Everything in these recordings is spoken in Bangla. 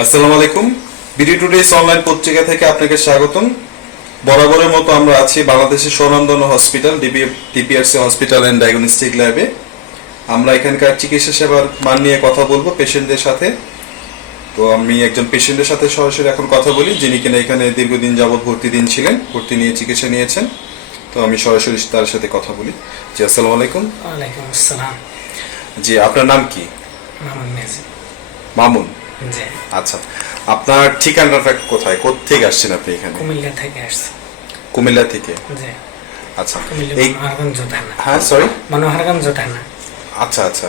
আসসালামু আলাইকুম। বিডি টুডেস অনলাইন পত্রিকা থেকে আপনাকে স্বাগতম। বরাবরের মতো আমরা আছি বাংলাদেশের স্বনামধন্য hospital DPRC hospital and diagnostic ল্যাবে। আমরা এখানকার চিকিৎসা সেবার মান নিয়ে কথা বলব পেশেন্টদের সাথে। তো আমি একজন পেশেন্টের সাথে সরাসরি এখন কথা বলি যিনি কিনা এখানে দীর্ঘদিন যাবৎ ভর্তি দিন ছিলেন ভর্তি নিয়ে চিকিৎসা নিয়েছেন। তো আমি সরাসরি তার সাথে কথা বলি। জি আসসালামু আলাইকুম। ওয়ালাইকুম আসসালাম। জি আপনার নাম কি? মামুন মামুন। আচ্ছা আপনার ঠিকানাটা কোথায়? কোথেকে আসছেন আপনি এখানে? কুমিল্লা থেকে আসছি। কুমিল্লা থেকে? জি। আচ্ছা এই মনোহরগঞ্জ থানা। হ্যাঁ সরি মনোহরগঞ্জ থানা। আচ্ছা আচ্ছা।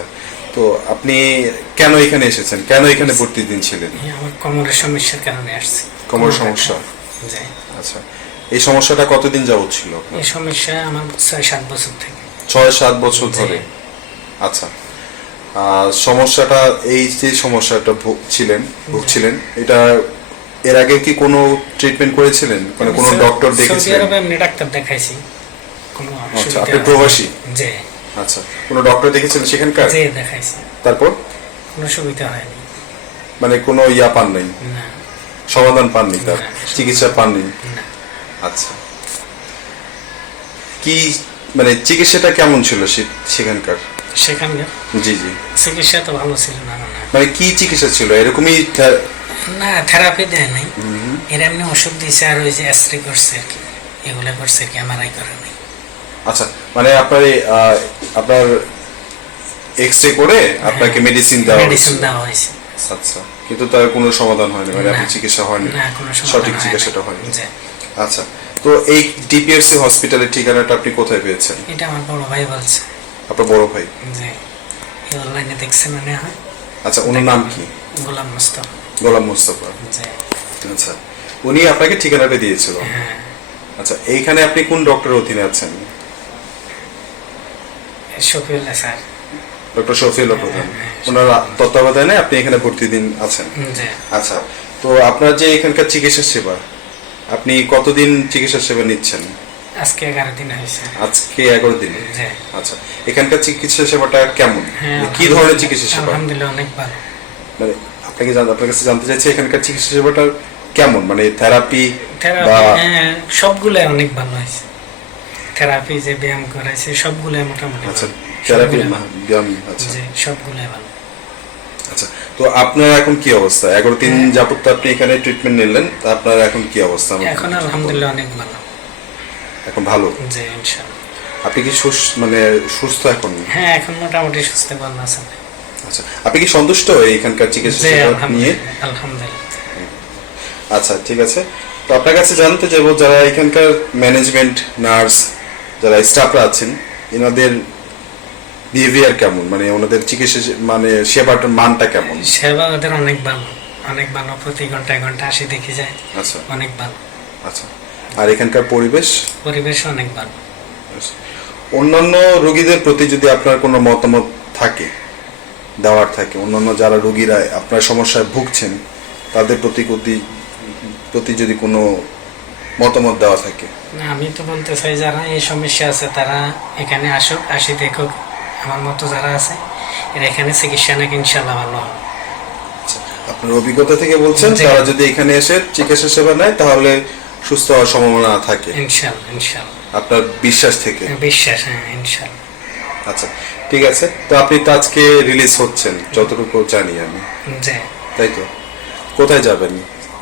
তো আপনি কেন এখানে এসেছেন? কেন এখানে ভর্তি দিন ছিলেন? আমার কোমরের সমস্যার কারণে আসছি। কোমর সমস্যা? জি। আচ্ছা এই সমস্যাটা কতদিন যাবত ছিল এই সমস্যা আমার ছয় সাত বছর থেকে। ছয় সাত বছর ধরে। আচ্ছা সমস্যাটা এই যে সমস্যাটা ভুগছিলেন ভুগছিলেন এটা এর আগে কি কোনো ট্রিটমেন্ট করেছিলেন? মানে কোনো ডক্টর সৌদি দেখেছিলেন? আরবে ডাক্তার দেখাইছি। কোনো আচ্ছা আপনি প্রবাসী? জি। আচ্ছা কোনো ডক্টর দেখেছিলেন সেখানকার? জি দেখাইছি। তারপর? কোনো সুবিধা হয়নি। মানে কোনো ইয়া পান নাই? না। সমাধান পাননি তার। চিকিৎসা পাননি আচ্ছা। কি মানে চিকিৎসাটা কেমন ছিল সেখানকার? সেখানকার? জি জি। চিকিৎসা তো ভালো ছিল না মানে কি চিকিৎসা ছিল? এরকমই না থেরাপি দেয় নাই। এর এমনি ওষুধ দিয়েছে আর ওই যে করছে আর কি। এগুলো করছে আর কি এমআরআই করে নাই। আচ্ছা মানে আপনার আপনার এক্স রে করে আপনাকে মেডিসিন দেওয়া মেডিসিন দেওয়া হয়েছে। আচ্ছা কিন্তু তার কোনো সমাধান হয়নি মানে না। আপনার চিকিৎসা হয়নি। সঠিক হয়। চিকিৎসাটা হয়নি। আচ্ছা তো এই ডিপিআরসি হসপিটালের ঠিকানাটা আপনি কোথায় পেয়েছেন? এটা আমার বড় ভাই বলছে। আপনার বড় ভাই? যে এই অনলাইনে দেখছে মনে হয়। আচ্ছা ওনার নাম কি? গোলাম মুস্তফা। গোলাম মুস্তফা। যে আচ্ছা উনি আপনাকে ঠিকানাটা দিয়েছিল? হ্যাঁ। আচ্ছা এইখানে আপনি কোন ডক্টরের অধীনে আছেন? শফিউল্লাহ স্যার। ডক্টর শফিউল প্রধান। হ্যাঁ, ওনার তত্ত্বাবধানে আপনি এখানে প্রতিদিন আছেন। আচ্ছা তো আপনার যে এখানকার চিকিৎসা সেবা আপনি কতদিন চিকিৎসা সেবা নিচ্ছেন? আজকে এগারো দিন হয়েছে। আজকে এগারো দিন? আচ্ছা এখানকার চিকিৎসা সেবাটা কেমন? হ্যাঁ মানে কি ধরনের চিকিৎসা সেবা? আলহামদুলিল্লাহ অনেক ভালো। মানে আপনাকে আপনার কাছে জানতে চাইছি এখানকার চিকিৎসা সেবাটা কেমন? মানে থেরাপি বা হ্যাঁ অনেক ভালো হয়েছে। থেরাপি যে ব্যায়াম করাইছে সবগুলাই মোটামুটি আচ্ছা থেরাপি ব্যায়াম আচ্ছা। যে ভালো। আচ্ছা তো আপনার এখন কি অবস্থা? এগারো দিন যাবত আপনি এখানে ট্রিটমেন্ট নিলেন তা আপনার এখন কি অবস্থা? এখন আলহামদুলিল্লাহ অনেক ভালো। এখন ভালো? আপনি কি সুস্থ মানে সুস্থ এখন? হ্যাঁ এখন মোটামুটি সুস্থ ভালো আছেন আচ্ছা আপনি কি সন্তুষ্ট এখানকার চিকিৎসা সেবা নিয়ে? আলহামদুলিল্লাহ। আচ্ছা ঠিক আছে। তো আপনার কাছে জানতে চাইব যারা এখানকার ম্যানেজমেন্ট নার্স যারা স্টাফরা আছেন এনাদের বিহেভিয়ার কেমন? মানে ওনাদের চিকিৎসা মানে সেবাটার মানটা কেমন? সেবা ওদের অনেক ভালো অনেক ভালো। প্রতি ঘন্টায় ঘণ্টা আসি দেখে যায়। আচ্ছা। অনেক ভালো। আচ্ছা। আর এখানকার পরিবেশ? পরিবেশ অনেক ভালো। অন্যান্য রোগীদের প্রতি যদি আপনার কোনো মতামত থাকে দেওয়ার থাকে অন্যান্য যারা রোগীরা আপনার সমস্যায় ভুগছেন তাদের প্রতি প্রতি যদি কোনো মতামত দেওয়া থাকে। না, আমি তো বলতে চাই যারা এই সমস্যা আছে তারা এখানে আসুক আসি দেখুক আমার মতো যারা আছে এরা এখানে চিকিৎসা নাকি ইনশাল্লাহ ভালো হবে। আপনার অভিজ্ঞতা থেকে বলছেন। তারা যদি এখানে এসে চিকিৎসা সেবা নেয় তাহলে সুস্থ হওয়ার সম্ভাবনা থাকে। ইনশাল্লাহ ইনশাল্লাহ আপনার বিশ্বাস থেকে। বিশ্বাস হ্যাঁ ইনশাল্লাহ আচ্ছা ঠিক আছে। তো আপনি তো আজকে রিলিজ হচ্ছেন যতটুকু জানি আমি। যে তাই তো? কোথায় যাবেন?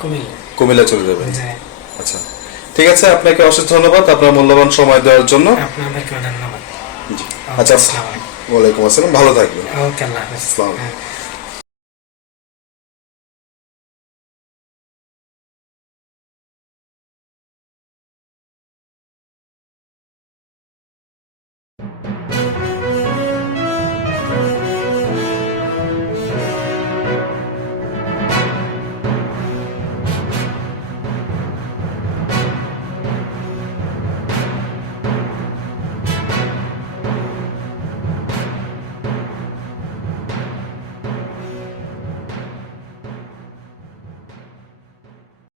কুমিল্লা। কুমিল্লা চলে যাবেন। যে আচ্ছা ঠিক আছে আপনাকে অশেষ ধন্যবাদ আপনার মূল্যবান সময় দেওয়ার জন্য। আপনাদেরকে ধন্যবাদ। জি। আচ্ছা আসসালামু আলাইকুম। ওয়ালাইকুম আসসালাম ভালো থাকবেন। ওকে আল্লাহ হাফেজ। আসসালামু। হ্যাঁ।